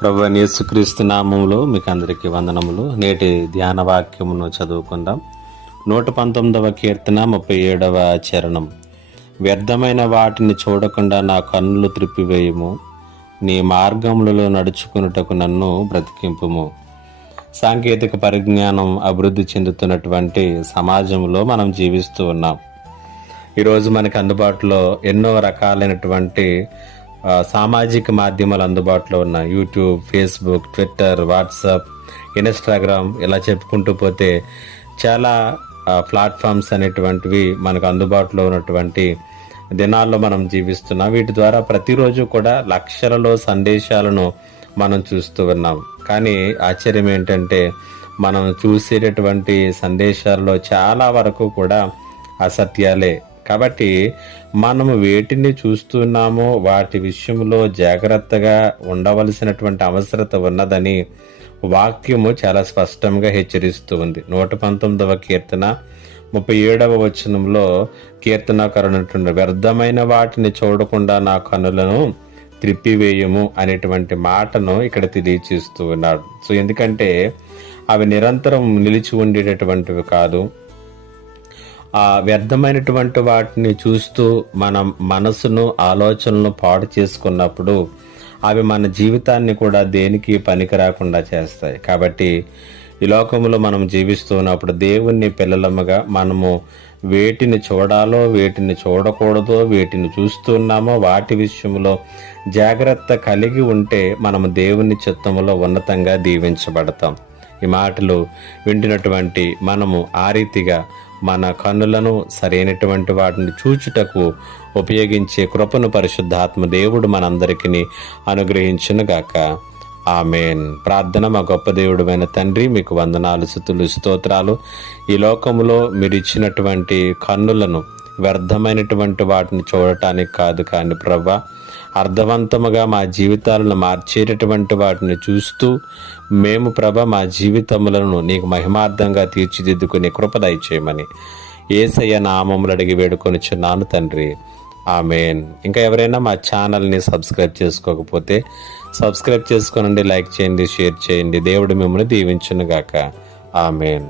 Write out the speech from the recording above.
ప్రభు యేసుక్రీస్తు నామంలో మీకు అందరికీ వందనములు. నేటి ధ్యాన వాక్యమును చదువుకుందాం. నూట పంతొమ్మిదవ కీర్తన ముప్పై ఏడవ చరణం. వ్యర్థమైన వాటిని చూడకుండా నా కన్నులు త్రిప్పివేయము. నీ మార్గములలో నడుచుకున్నటకు నన్ను బ్రతికింపుము. సాంకేతిక పరిజ్ఞానం అభివృద్ధి చెందుతున్నటువంటి సమాజంలో మనం జీవిస్తూ ఉన్నాం. ఈరోజు మనకి అందుబాటులో ఎన్నో రకాలైనటువంటి సామాజిక మాధ్యమాలు అందుబాటులో ఉన్న YouTube Facebook Twitter WhatsApp Instagram ఇలా చెప్పుకుంటూ పోతే చాలా ప్లాట్ఫామ్స్ అనేటువంటివి మనకు అందుబాటులో ఉన్నటువంటి దినాల్లో మనం జీవిస్తున్నాం. వీటి ద్వారా ప్రతిరోజు కూడా లక్షలలో సందేశాలను మనం చూస్తూ ఉన్నాం. కానీ ఆశ్చర్యం ఏంటంటే మనం చూసేటటువంటి సందేశాల్లో చాలా వరకు కూడా అసత్యాలే. కాబట్టి మనము వేటిని చూస్తున్నామో వాటి విషయంలో జాగ్రత్తగా ఉండవలసినటువంటి అవసరత ఉన్నదని వాక్యము చాలా స్పష్టంగా హెచ్చరిస్తూ ఉంది. నూట పంతొమ్మిదవ కీర్తన ముప్పై ఏడవ వచనంలో కీర్తనకరునటువంటి వ్యర్థమైన వాటిని చూడకుండా నా కనులను త్రిప్పివేయము అనేటువంటి మాటను ఇక్కడ తెలియచేస్తూ ఉన్నాడు సో ఎందుకంటే అవి నిరంతరం నిలిచి ఉండేటటువంటివి కాదు. ఆ వ్యర్థమైనటువంటి వాటిని చూస్తూ మనం మనసును ఆలోచనలను పాడు చేసుకున్నప్పుడు అవి మన జీవితాన్ని కూడా దేనికి పనికి రాకుండా చేస్తాయి. కాబట్టి ఈ లోకంలో మనం జీవిస్తున్నప్పుడు దేవుణ్ణి పిల్లలముగా మనము వేటిని చూడాలో వేటిని చూడకూడదో వేటిని చూస్తున్నామో వాటి విషయంలో జాగ్రత్త కలిగి ఉంటే మనము దేవుని చిత్తములో ఉన్నతంగా దీవించబడతాం. ఈ మాటలు వింటున్నటువంటి మనము ఆ రీతిగా మన కన్నులను సరైనటువంటి వాటిని చూచుటకు ఉపయోగించే కృపను పరిశుద్ధాత్మ దేవుడు మనందరికీ అనుగ్రహించునుగాక. ఆమెన్. ప్రార్థన మా గొప్ప దేవుడమైన తండ్రి మీకు వందనాలు స్థుతులు స్తోత్రాలు. ఈ లోకంలో మీరు ఇచ్చినటువంటి కన్నులను వ్యర్థమైనటువంటి వాటిని చూడటానికి కాదు కానీ ప్రభా అర్థవంతముగా మా జీవితాలను మార్చేటటువంటి వాటిని చూస్తూ మేము ప్రభ మా జీవితములను నీకు మహిమార్థంగా తీర్చిదిద్దుకునే కృప దయచేయమని ఏసయ్య నామములు అడిగి వేడుకొనిచున్నాను తండ్రి. ఆమెన్. ఇంకా ఎవరైనా మా ఛానల్ని సబ్స్క్రైబ్ చేసుకోకపోతే సబ్స్క్రైబ్ చేసుకోనండి లైక్ చేయండి షేర్ చేయండి. దేవుడు మిమ్మల్ని దీవించునుగాక. ఆమెన్.